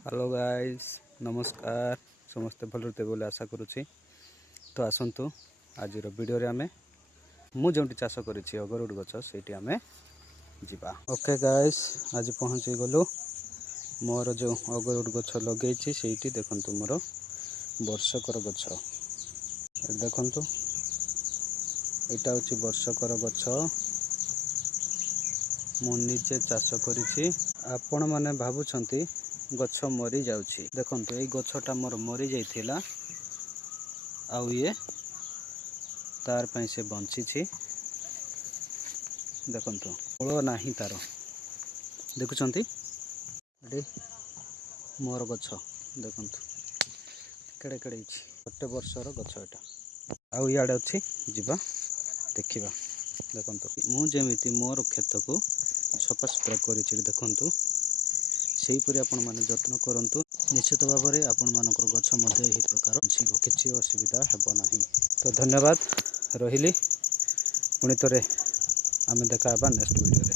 Hello guys नमस्कार समस्ते भल थे बोले आशा करुँची। तो आसतु आज वीडियो रे आमे मु जो चाष करी अगरुड गछ से आमे जीवा। ओके गाइस आज पहुँची गलु मोर जो अगरुड गछ लगे से देखु मोर वर्षकर गछ देखु यहाँ हूँ वर्षकर गछ मु निजे चाष करी। आपण मैंने भावुंट गछ मरी जाउछि देखंतु ए गछटा मोर मरी जाइथिला आउ ये तार पई से बंची छी देखंतु मूल नाही तार देखुछंती एडी मोर गछ देखंतु केड़े केड़े छी गोटे वर्षर गछ एटा आउ याडे अछि जिबा देखिबा। देखंतु मु जेमिति मोर खेत को सफासुतरा करिछि देखंतु सेहीपरि आपण माने जत्न करंतु निश्चित भाव में आपण मानकर गछ मध्य यही प्रकार किसी असुविधा हेब नाही। तो धन्यवाद रहिली पुणी थे आमे देखा नेक्स्ट वीडियो रे।